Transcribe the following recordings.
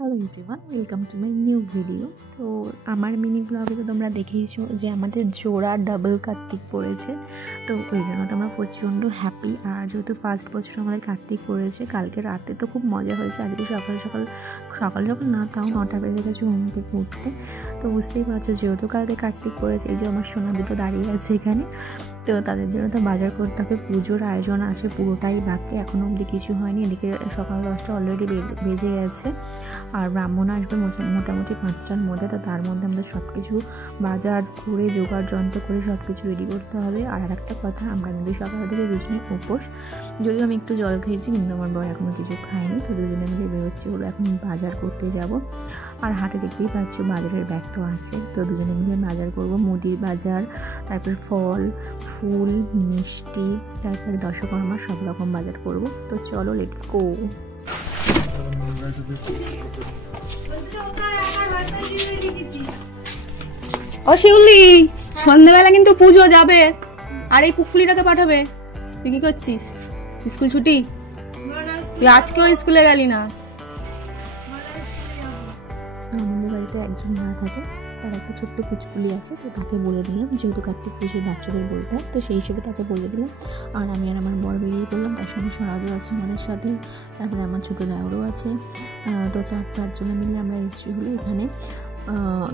Hello everyone, welcome to my new video. তো আমার mini ব্লগে তো তোমরা দেখেইছো যে আমাদের জোড়া ডাবল কার্তিক পড়েছে, তো ওই জন্য তো আমরা প্রচণ্ড হ্যাপি। আর যেহেতু ফার্স্ট বছর আমাদের কার্তিক পড়েছে, কালকে রাতে তো খুব মজা হয়েছে। আজকে সকাল সকাল না, তাও 9টা বেজে গেছে ঘুম থেকে উঠতে। তো বুঝতেই পারছো, যেহেতু কালকে কার্তিক পড়েছে, এই যে আমার সোনা দুটো দাঁড়িয়ে আছে এখানে, তো তাদের জন্য তো বাজার করতে হবে। পুজোর আয়োজন আছে, পুরোটাই বাকি, এখনও অবধি কিছু হয়নি। এদিকে সকাল 10টা অলরেডি বেজে গেছে, আর ব্রাহ্মণ আসবে মোটামুটি 5টার মধ্যে। তো তার মধ্যে আমাদের সব কিছু বাজার করে জোগাড় যন্ত্র করে সব কিছু রেডি করতে হবে। আর একটা কথা, আমরা কিন্তু সকাল থেকে দুজনে উপোস, যদিও আমি একটু জল খেয়েছি, কিন্তু আমার বর এখনও কিছু খায়নি। তো দুজনে মিলে বেরোচ্ছি হলো এখন বাজার করতে যাব। আর হাতে দেখতেই পাচ্ছ বাজারের ব্যাগ তো আছে, তো দুজনে মিলে বাজার করব। মুদির বাজার, তারপর ফল ফুল মিষ্টি, তারপরে দশকর্মা, সব রকম বাজার করব। তো চলো, লেটস গো। ও শিউলি, সন্ধ্যেবেলা কিন্তু পুজো যাবে, আর এই পুকুলিটাকে পাঠাবে। তুই কি করছিস? স্কুল ছুটি? তুই আজকেও স্কুলে গেলি না? আমাদের বাড়িতে একজন মা থাকে, তার একটা ছোট্ট পুচকুলি আছে, তো তাকে বলে দিলাম, যেহেতু কার্তিক পুজোর বাচ্চাদের বলতে হয়, তো সেই হিসেবে তাকে বলে দিলাম। আর আমি আর আমার বর বেরিয়ে পড়লাম, তার সঙ্গে সরাজও আছে আমাদের সাথে, তারপরে আমার ছোটো দেওরও আছে। তো 4-5 জনে মিলে আমরা এসেছি হলো এখানে।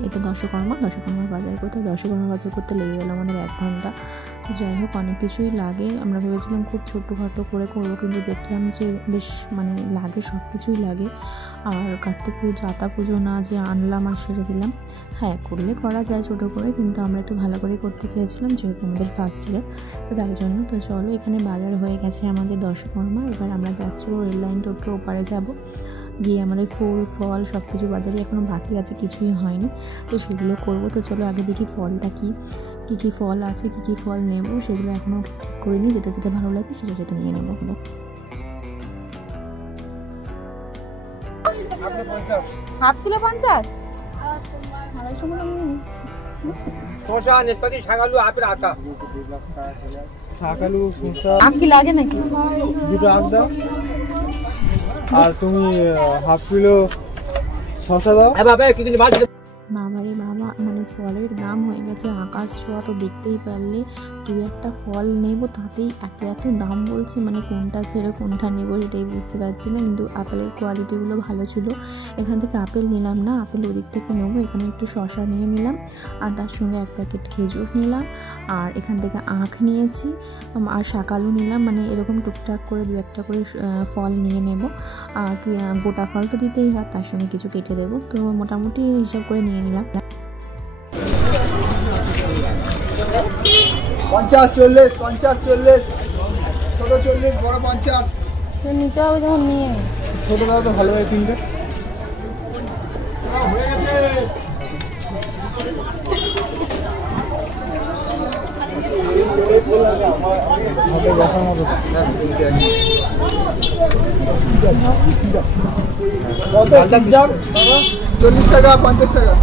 এটা দশকর্মার বাজার করতে। দশকর্মা বাজার করতে লেগে গেলো আমাদের 1 ঘন্টা। যাই হোক, অনেক কিছুই লাগে। আমরা ভেবেছিলাম খুব ছোটোখাটো করে করবো, কিন্তু দেখলাম যে বেশ লাগে, সব কিছুই লাগে। আর কার্তিক পুজো যাতা পুজো না যে আনলাম আর সেরে দিলাম, হ্যাঁ করলে করা যায় ছোটো করে, কিন্তু আমরা একটু ভালো করে করতে চেয়েছিলাম, যেহেতু আমাদের ফার্স্ট ইয়ার, তো তাই জন্য। তো চলো, এখানে বাজার হয়ে গেছে আমাদের দশকর্মা। এবার আমরা যাচ্ছি রেল লাইন টোপকে ওপারে যাব, গিয়ে আমাদের ফুল ফল সব কিছু বাজারে এখনও বাকি আছে, কিছুই হয়নি, তো সেগুলো করবো। তো চলো আগে দেখি ফলটা কী ফল আছে, কী ফল নেব, সেগুলো এখনও ঠিক করিনি। যেটা ভালো লাগবে সেটা নিয়ে নেবো। Half kilo 50? শসা নাশপাতি শাকালু আপেল আটা শাকালু শসা আখ কি লাগে নাকি? দুটো আখ দাও, আর তুমি হাফ কিলো শসা দাও। বাবা কি কিন্তু বাদ বাবারে বাবা, ফলের দাম হয়ে গেছে আকাশ ছোঁয়া। তো দেখতেই পারলে, 2-1টা ফল নেব, তাতেই এত দাম বলছে, কোনটা ছেড়ে কোনটা নেব সেটাই বুঝতে পারছি না। কিন্তু আপেলের কোয়ালিটিগুলো ভালো ছিল। এখান থেকে আপেল নিলাম না, আপেল ওদিক থেকে নেবো। এখানে একটু শসা নিয়ে নিলাম, আর তার সঙ্গে 1 প্যাকেট খেজুর নিলাম, আর এখান থেকে আখ নিয়েছি, আর শাকালু নিলাম। এরকম টুকটাক করে 2-1টা করে ফল নিয়ে নেব। আর গোটা ফল তো দিতেই হয়, তার সঙ্গে কিছু কেটে দেবো। তো মোটামুটি হিসাব করে নিয়ে নিলাম। 50-40 50-40 ছোট 40 বড় 50 নিতে হবে যখন নিয়ে। ছোটটাও তো ভালো হয় কিনতে। $40 $50 টাকা।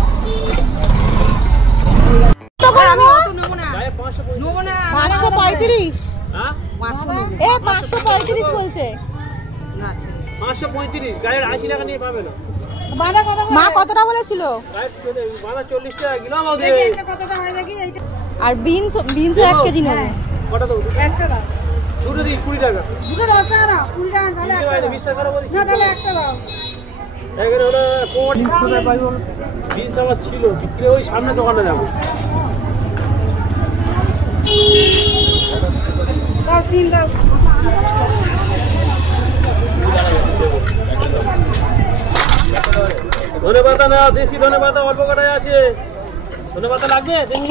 আমি অত নেবো না, 535। 535 বলছে। 535 গায়ের 80 টাকা নিয়ে পাবে না। মা কতটা বলেছিল? 40 টাকা কিলো। কতটা হয় দেখি। আর বিনস 1 কেজি নেবে। কত দাও? একটা দাও। দুটো দিই 20 টাকা। দুটো 10 টাকা না, 20 টাকা, তাহলে একটা দাও। 20 টাকা বলি না, তাহলে একটা দাও। এখানে হলো কোট কোথায় পাইবো? বিনস আমার ছিল, বিক্রি ওই সামনে দোকানে যাবো। দাও, সিম দাও। ধনেপাতা নাও, দেশি ধনেপাতা অল্প কটাই আছে। ধনেপাতা লাগবে? দেশি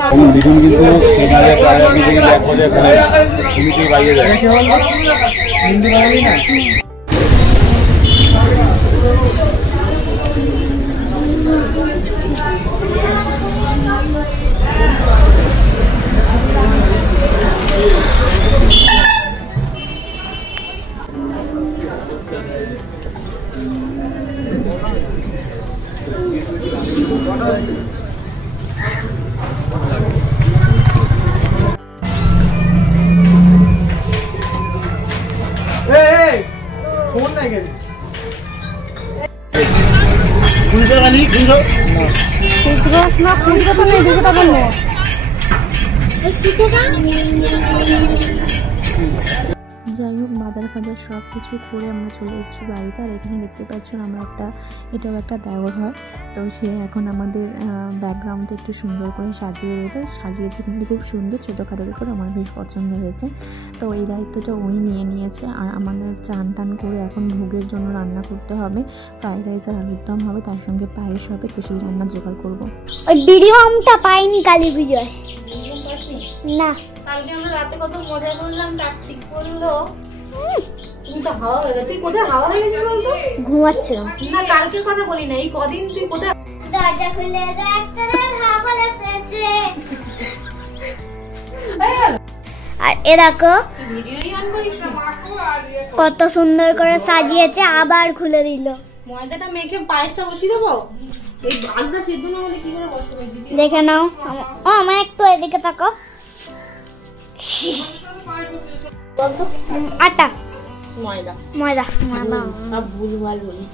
না খুচরো তো নেই, 200 টাকার নোট। যাই হোক, বাজার ফাজার সব কিছু করে আমরা চলে এসেছি বাড়িতে। আর এখানে দেখতে পাচ্ছ আমরা এটাও একটা দেওর হয়, তো সে এখন আমাদের ব্যাকগ্রাউন্ডটা একটু সুন্দর করে সাজিয়েছে, কিন্তু খুব সুন্দর, ছোটোখাটোর উপর আমার বেশ পছন্দ হয়েছে। তো এই দায়িত্বটা ওই নিয়ে নিয়েছে। আর আমাদের চান টান করে এখন ভোগের জন্য রান্না করতে হবে, ফ্রাইড রাইস আর আলুর দম হবে, তার সঙ্গে পায়েস হবে, তো সেই রান্না জোগাড় করবো। ওই ডিডিওমটা পাইনি কালী পুজোয় না। কালকে আমরা রাতে কত মজা করলাম, কার্তিক বললো তুমি তো হাওয়া হয়ে গেল। তুই কোথায় হাওয়া হয়ে গেছিস বলতো? ঘুমাচ্ছিলাম না, কালকের কথা বলি না, এই কদিন তুই কোথায়? দরজা খুলে দেখ তোর হাওয়া এসেছে। আর এ দেখো ভিডিওই অন করিস না, কত সুন্দর করে সাজিয়েছে, আবার খুলে দিল। ময়দাটা মেখে পায়েসটা বসিয়ে দেবো। এই আলুটা সিদ্ধ না হলে কি করে বসাবো? দেখে নাও। ও আমার একটু এদিকে তাকো। আটা ময়দা ময়দা ময়দা সব ভুলভাল বলিস।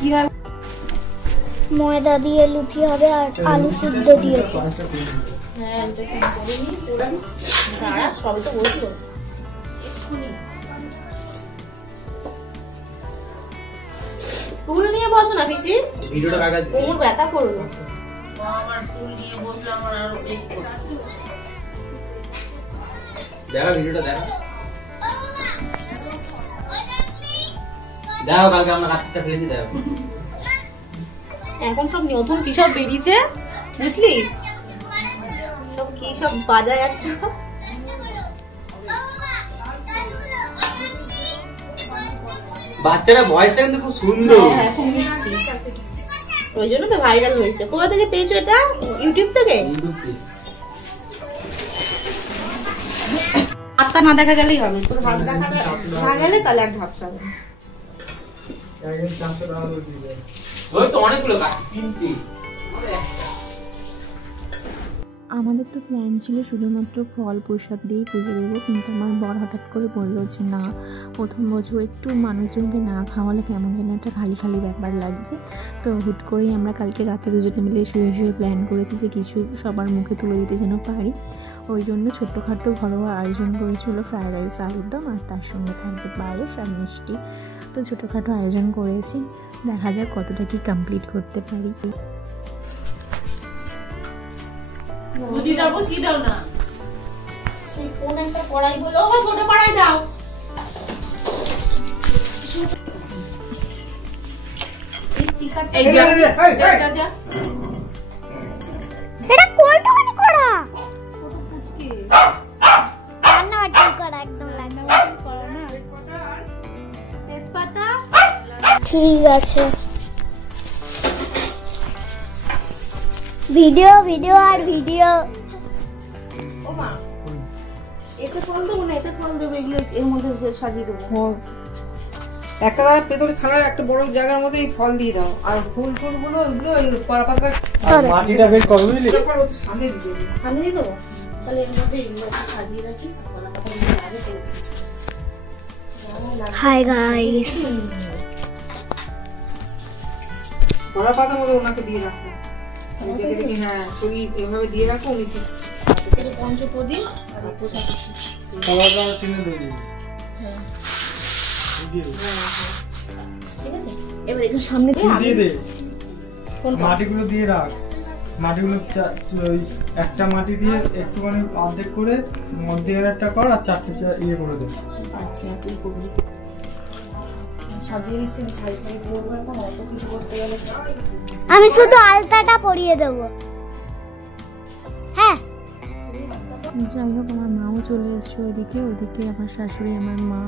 কি হবে? ময়দা দিয়ে লুচি হবে আর আলু সিদ্ধ দিয়েছে। হ্যাঁ, এটা কি করিনি সারা সবই তো বলছো। টুল নিয়ে বসো না পিসি, ভিডিওটা কাটা কোমর ব্যথা করবে। আমার টুল নিয়ে বসলে আমার আরো বেশি কষ্ট। দেখা ভিডিওটা দেখা দাও, কালকে আমরা কাটতে ফেলেছি দাও। এখন সব নতুন কি সব বেরিয়েছে বুঝলি, সব কি সব বাজায় একটা। বাচ্চারা ভয়েসটা কিন্তু খুব সুন্দর, হ্যাঁ খুব মিষ্টি, ওই জন্য তো ভাইরাল হয়েছে। কোথা থেকে পেয়েছো এটা? ইউটিউব থেকে? হাতটা না দেখা গেলেই হবে, তোর হাত দেখা না গেলে তাহলে আর ঝাপসা হবে। ওই তো অনেকগুলো কাটি, 3টে। আমাদের তো প্ল্যান ছিল শুধুমাত্র ফল প্রসাদ দিয়েই পুজো দেবো, কিন্তু আমার বর হঠাৎ করে বললো যে না, প্রথম বছর একটু মানুষজনকে না খাওয়ালে কেমন যেন একটা খালি খালি ব্যাপার লাগছে। তো হুট করেই আমরা কালকে রাতে দুজনে মিলে শুয়ে প্ল্যান করেছি যে কিছু সবার মুখে তুলে দিতে যেন পারি। ওই জন্য ছোট্টখাটো ঘরোয়া আয়োজন করেছিল, ফ্রাইড রাইস, আলুর দম, আর তার সঙ্গে থাকবে পায়েস আর মিষ্টি। তো ছোটোখাটো আয়োজন করেছি, দেখা যাক কতটা কি কমপ্লিট করতে পারি। লুচিটা বসিয়ে দাও না, সেই কোন একটা কড়াই বলো, ও ছোট কড়াই দাও। এই যা যা যা, এটা কয়টুকুনি করা? ছোট পুচকে রান্না বাটি করা, একদম রান্না বাটি করা না। তেজপাতা, ঠিক আছে। ভিডিও ভিডিও আর ভিডিও। ও মা, এতে ফল দেবো না, এতে ফল দেবো, এগুলো এর মধ্যে সাজিয়ে দেবো। একটা তারা পেতলের থালার একটা বড় জায়গার মধ্যে ফল দিয়ে দাও, আর ফুল ফুল গুলো ওইগুলো কড়া পাতা মাটিটা বের করো বুঝলি, সামনে দিতে হবে। সামনে দিয়ে দেবো, তাহলে এর মধ্যে এগুলো সাজিয়ে রাখি। হাই গাইস, কড়া পাতার মধ্যে ওনাকে দিয়ে রাখো, দেখে দেখে। হ্যাঁ, ছবি এভাবে দিয়ে রাখো, উনি ঠিক পঞ্চপ্রদীপ আর খাবারটা টেনে দেবো। হ্যাঁ দিয়ে দে, ঠিক আছে। এবার এখানে সামনে ফুল দিয়ে দে, কোনটা? মাটিগুলো দিয়ে রাখ। মাটিগুলো ওই একটা মাটি দিয়ে একটুখানি অর্ধেক করে মধ্যেখানে একটা কর, আর 4টে ইয়ে করে দে। আচ্ছা, তুই করবি, সাজিয়ে দিচ্ছি। শাড়ি ফাড়ি পরবো, এখন অত কিছু করতে গেলে আমি শুধু আলতাটা পরিয়ে দেবো। হ্যাঁ, যাই হোক, আমার মাও চলে এসছে ওইদিকে আমার শাশুড়ি, আমার মা,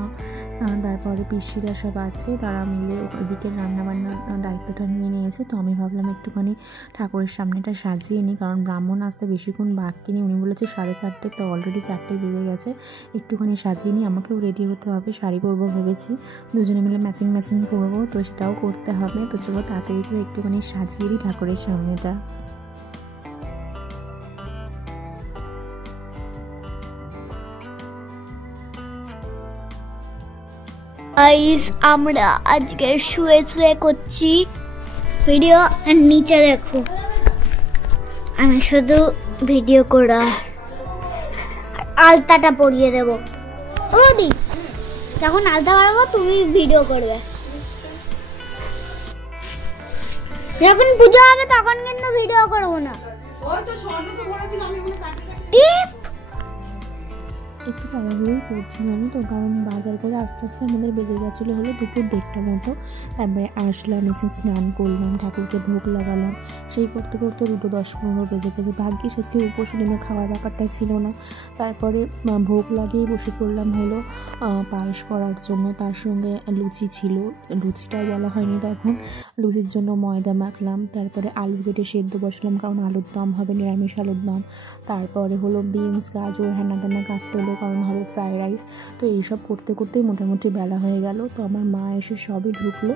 তারপরে পিসিরা সব আছে, তারা মিলে ওইদিকে রান্নাবান্নার দায়িত্বটা নিয়ে নিয়েছে। তো আমি ভাবলাম একটুখানি ঠাকুরের সামনেটা সাজিয়ে নিই, কারণ ব্রাহ্মণ আসতে বেশিক্ষণ বাকি নেই। উনি বলেছে 4:30, তো অলরেডি 4টে বেজে গেছে। একটুখানি সাজিয়ে নিই, আমাকেও রেডি হতে হবে, শাড়ি পরবো ভেবেছি, দুজনে মিলে ম্যাচিং পরবো, তো সেটাও করতে হবে। তো চলো তাড়াতাড়ি করে একটুখানি সাজিয়ে দিই ঠাকুরের সামনেটা। গাইস আমরা আজকে শুয়ে শুয়ে করছি ভিডিও। আর নিচে দেখো আমি শুধু ভিডিও করা, আলতাটা পরিয়ে দেব। ও দি যখন আলতা বাড়াবো তুমি ভিডিও করবে, যখন পুজো হবে তখন কিন্তু ভিডিও করবো না। একটু তাড়াহুড়োই করছি জানো তো, কারণ বাজার করে আস্তে আস্তে আমাদের বেজে গেছিলো হলো দুপুর 1:30 মতো। তারপরে আসলাম, এসে স্নান করলাম, ঠাকুরকে ভোগ লাগালাম। সেই করতে করতে 2:10-15 বেজে ভাগ্যিস আজকে উপোসের দিনে খাওয়ার ব্যাপারটা ছিল না। তারপরে ভোগ লাগিয়ে বসে পড়লাম হলো পায়েস করার জন্য। তার সঙ্গে লুচি ছিল, লুচিটাও বলা হয়নি তখন। লুচির জন্য ময়দা মাখলাম, তারপরে আলু কেটে সেদ্ধ বসালাম, কারণ আলুর দম হবে, নিরামিষ আলুর দম। তারপরে হলো বিনস গাজর হ্যানা টানা কাটতে হলো, কারণ হবে ফ্রাইড রাইস। তো এইসব করতে করতেই মোটামুটি বেলা হয়ে গেল। তো আমার মা এসে সবই ঢুকলো।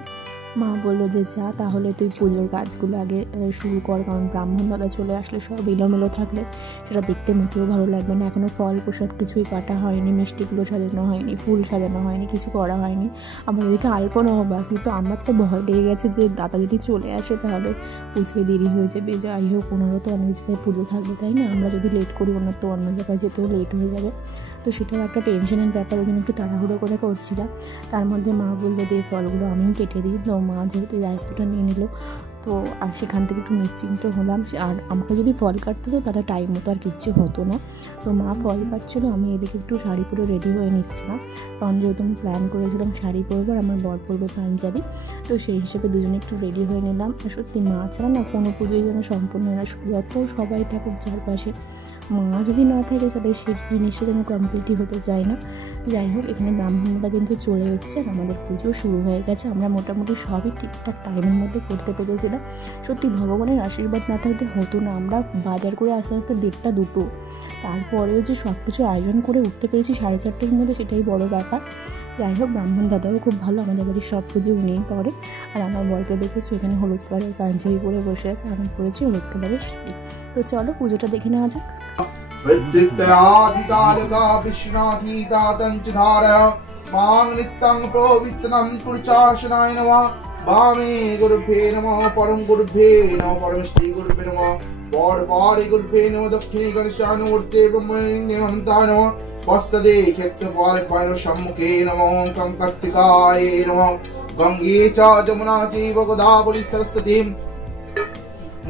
মা বললো যে যা তাহলে তুই পুজোর কাজগুলো আগে শুরু কর, কারণ ব্রাহ্মণ দাদা চলে আসলে সব এলোমেলো থাকলে সেটা দেখতে মোটেও ভালো লাগবে না। এখনও ফল প্রসাদ কিছুই কাটা হয়নি, মিষ্টিগুলো সাজানো হয়নি, ফুল সাজানো হয়নি, কিছু করা হয়নি। আমার এদিকে আলপনাও বাকি। তো আমার তো ভয় লেগে গেছে যে দাদা যদি চলে আসে তাহলে পুজোয় দেরি হয়ে যাবে। যাই হোক, ওনারও তো অনেক জায়গায় পুজো থাকবে, তাই না? আমরা যদি লেট করি ওনার তো অন্য জায়গায় যেতেও লেট হয়ে যাবে। তো সেটাও একটা টেনশনের ব্যাপার, ওই জন্য একটু তাড়াহুড়ো করে করছিলাম। তার মধ্যে মা বললো যে ফলগুলো আমিও কেটে দিই। তো মা যেহেতু দায়িত্বটা নিয়ে নিল, তো আর সেখান থেকে একটু নিশ্চিন্ত হলাম। আর আমাকে যদি ফল কাটতে হতো তাহলে টাইম মতো আর কিচ্ছু হতো না। তো মা ফল কাটছিল, আমি এদিকে একটু শাড়ি পরে রেডি হয়ে নিচ্ছিলাম, কারণ যেহেতু আমি প্ল্যান করেছিলাম শাড়ি পরবো আর আমার বর পরবে পাঞ্জাবি। তো সেই হিসেবে দুজনে একটু রেডি হয়ে নিলাম। আর সত্যি মা ছাড়া না কোনো পুজোই যেন সম্পূর্ণ না, যত সবাই থাকুক চারপাশে, মা যদি না থাকে তাহলে সেই জিনিসটা যেন কমপ্লিটই হতে চায় না। যাই হোক, এখানে ব্রাহ্মণরা কিন্তু চলে এসছে আর আমাদের পুজো শুরু হয়ে গেছে। আমরা মোটামুটি সবই ঠিকঠাক টাইমের মধ্যে করতে পেরেছিলাম। সত্যি ভগবানের আশীর্বাদ না থাকতে হতো না। আমরা বাজার করে আস্তে আস্তে 1:30-2 তারপরেও যে সব কিছু আয়োজন করে উঠতে পেরেছি 4:30-র মধ্যে, সেটাই বড় ব্যাপার। যাই হোক, ব্রাহ্মণ দাদাও খুব ভালো, আমাদের বাড়ির সব পুজো উনিই করে। আর আমার বরকে দেখেছি এখানে হলুদ কালারের পাঞ্জাবি পরে বসে আছে, আমি পরেছি হলুদ কালারের শাড়ি। তো চলো পুজোটা দেখে নেওয়া যাক। वृद्धित्याधिकालिका विष्णाधीतातञ्चधारय मां नित्यं प्रवित्तनं कुर्चाशनाय नमः। वामे गुरुभ्ये नमः, परं गुरुभ्ये नमः, परमेष्टि गुरुभ्ये नमः, पौर्वाणि गुरुभ्ये नमः, दक्षिणे गणेशानुमूर्ते ब्रह्मलिङ्गे हन्ताय नमः, पश्चादे क्षेत्रपालकाय सम्मुखे नमः, कंकर्तिकाय नमः, गंगे च जमुना चैव गोदावरी सरस्वती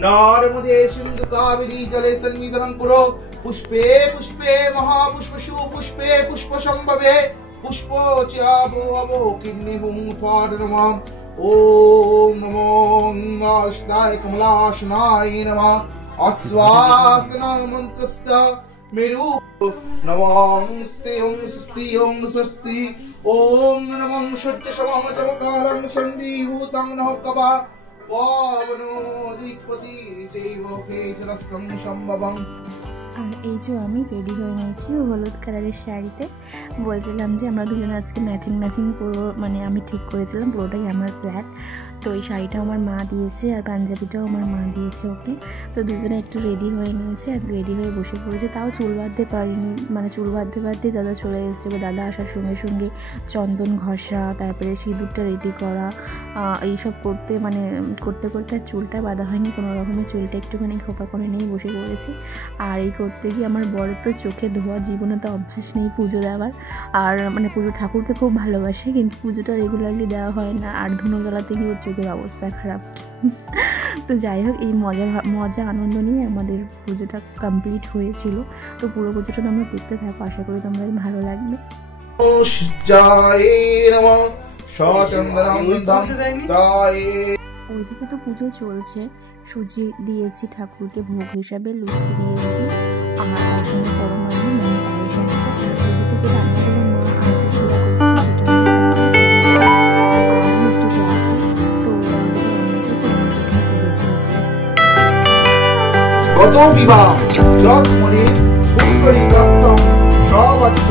नर्मदे सिन्धु कावेरी जले सन्निधिं कुरु। पुष्पे पुष्पे महापुष्पशु पुष्पे पुष्पसंभवे पुष्पो च अवो किन्निहुं नमः। ओम नमो अष्टाय कमलासनाय नमः। आश्वासन मंत्रस्त मेरु नमस्ते ओम स्वस्ति। ओम नमः सत्य समाजम कालं संधि भूतं नः कवा पावनो दिक्पति चैव केचरसं संभवं। আর এই যে আমি রেডি হয়ে নিয়েছি হলুদ কালারের শাড়িতে। বলছিলাম যে আমরা দুজনে আজকে ম্যাচিং পুরো, মানে আমি ঠিক করেছিলাম পুরোটাই আমার প্ল্যান। তো এই শাড়িটাও আমার মা দিয়েছে আর পাঞ্জাবিটাও আমার মা দিয়েছে ওকে। তো দুজনে একটু রেডি হয়ে নিয়েছে আর রেডি হয়ে বসে পড়েছে। তাও চুল বাঁধতে পারিনি, মানে চুল বাঁধতে দাদা চলে এসেছে। দাদা আসার সঙ্গে সঙ্গে চন্দন ঘষা, তারপরে সিঁদুরটা রেডি করা, এইসব করতে করতে আর চুলটা বাঁধা হয়নি কোনো রকমের। চুলটা একটুখানি খোপা করে নিয়ে বসে পড়েছি। আর এই করতে গিয়ে আমার বরের তো চোখে ধোয়া, জীবনে তো অভ্যাস নেই পুজো দেওয়ার। আর মানে পুজো ঠাকুরকে খুব ভালোবাসে, কিন্তু পুজোটা রেগুলারলি দেওয়া হয় না। আর ধুনো জ্বালাতে গিয়ে ওর চোখের অবস্থা খারাপ। তো যাই হোক, এই মজা আনন্দ নিয়ে আমাদের পুজোটা কমপ্লিট হয়েছিল। তো পুরো পুজোটা তোমরা দেখতে থাকো, আশা করি তোমাদের ভালো লাগবে। ওইদিকে তো পুজো চলছে, সুজি দিয়েছি ঠাকুরকে ভোগ হিসাবে, লুচি দিয়েছি আর তার সঙ্গে পরমান্ন পায়েস আছে। ওইদিকে যে রান্নাগুলো মা গত বিবাহ জস মনে ফুলকরি কাকসম সবাচ্চ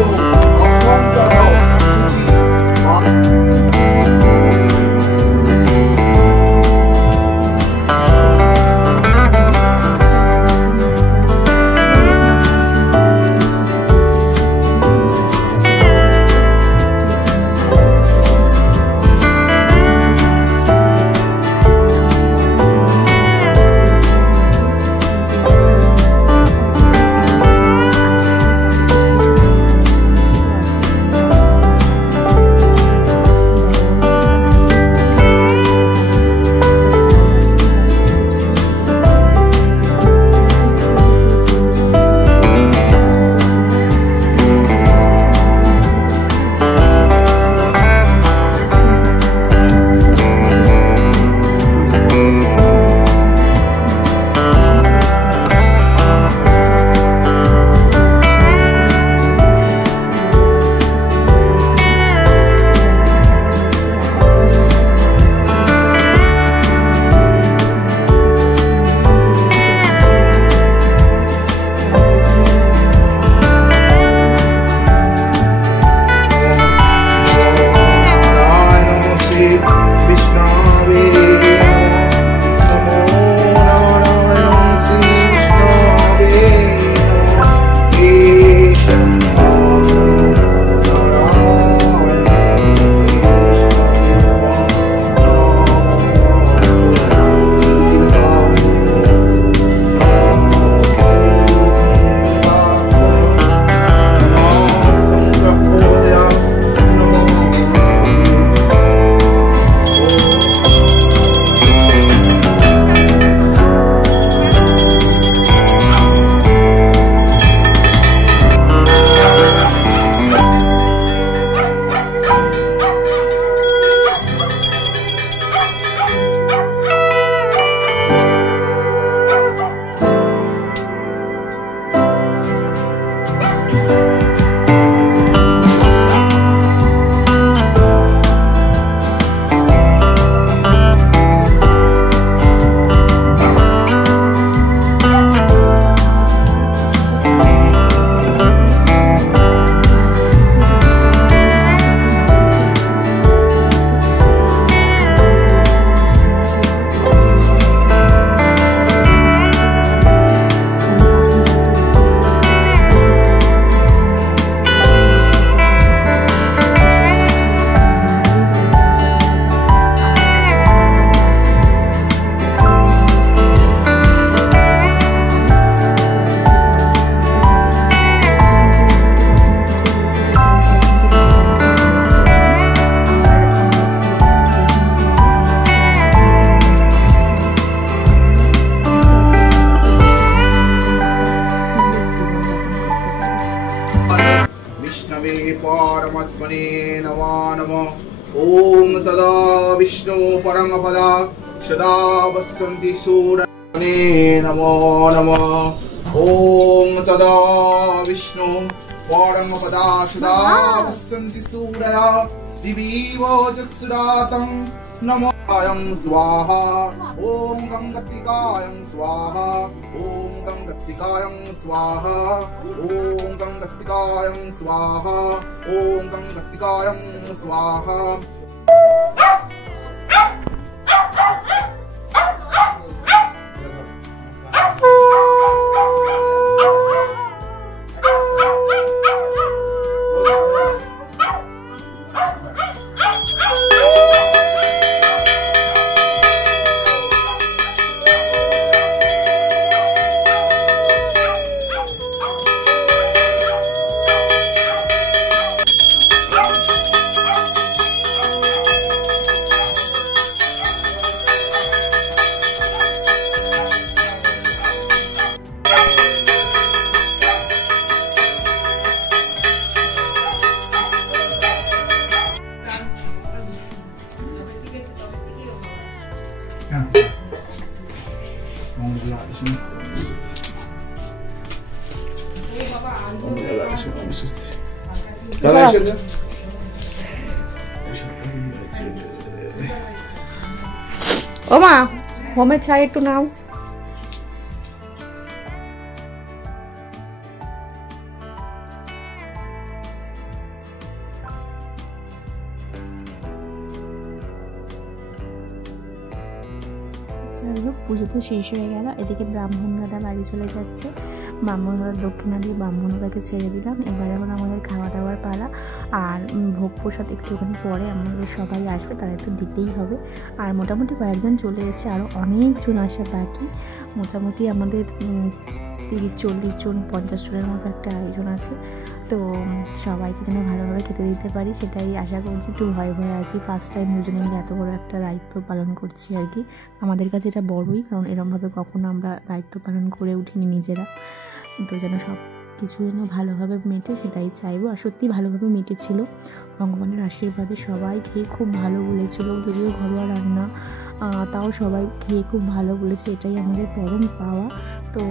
অফন্তর সুচি ब्रह्मणे नमो नमः ॐ तदा विष्णु परमपदा सदा वसन्ति सूरणे नमो नमः ॐ तदा विष्णु परमपदा सदा वसन्ति सूरया दिवीव चक्षुरातं नमो स्वाहा ॐ गंगतिकायं स्वाहा ॐ गंगतिकायं स्वाहा ॐ गंगतिकायं स्वाहा ॐ गंगतिकायं स्वाहा দাদা এসেছে ও মা হোমের চা একটু নাও যাই হোক পুজো তো শেষ হয়ে গেল। এদিকে ব্রাহ্মণ দাদা বাড়ি চলে যাচ্ছে, ব্রাহ্মণ দাদা দক্ষিণা দিয়ে ব্রাহ্মণ দাদাকে ছেড়ে দিলাম। এবার এখন আমাদের খাওয়া দাওয়ার পালা, আর ভোগ প্রসাদ একটুখানি পরে আমাদের সবাই আসবে, তাদের তো দিতেই হবে। আর মোটামুটি কয়েকজন চলে এসেছে, আরও অনেকজন আসা বাকি। মোটামুটি আমাদের 30-40 জন 50 জনের মতো একটা আয়োজন আছে। তো সবাইকে যেন ভালোভাবে খেতে দিতে পারি সেটাই আশা করছি। একটু ভয় ভয় আছি, ফার্স্ট টাইম দুজনে মিলে এত বড় একটা দায়িত্ব পালন করছি আর কি। আমাদের কাছে এটা বড়ই, কারণ এরমভাবে কখনো আমরা দায়িত্ব পালন করে উঠিনি নিজেরা। তো যেন সব কিছু যেন ভালোভাবে মেটে সেটাই চাইবো। আর সত্যি ভালোভাবে মেটেছিল, ভগবানের আশীর্বাদে সবাই খেয়ে খুব ভালো বলেছিল। যদিও ঘরোয়া রান্না, তাও সবাই খেয়ে খুব ভালো বলেছে, এটাই আমাদের পরম পাওয়া। তো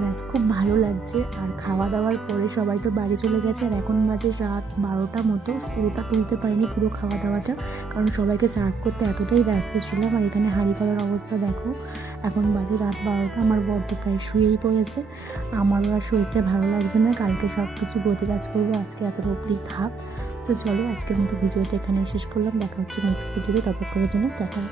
ব্যাস খুব ভালো লাগছে। আর খাওয়া দাওয়ার পরে সবাই তো বাড়ি চলে গেছে, আর এখন বাজে রাত 12টা মতো। পুরোটা তুলতে পারিনি পুরো খাওয়া দাওয়াটা, কারণ সবাইকে সার্ভ করতে এতটাই ব্যস্ত ছিলাম। আর এখানে হাঁড়ি করার অবস্থা দেখো, এখন বাজে রাত 12টা। আমার বড্ড প্রায় শুয়েই পড়েছে, আমারও আর শরীরটা ভালো লাগছে না। কালকে সব কিছু গতি কাজ করবো, আজকে এত অবধি থাক। তো চলো আজকের মতো ভিডিওটা এখানে শেষ করলাম, দেখা হচ্ছে নেক্সট ভিডিওতে। ততক্ষণের জন্য টাটা।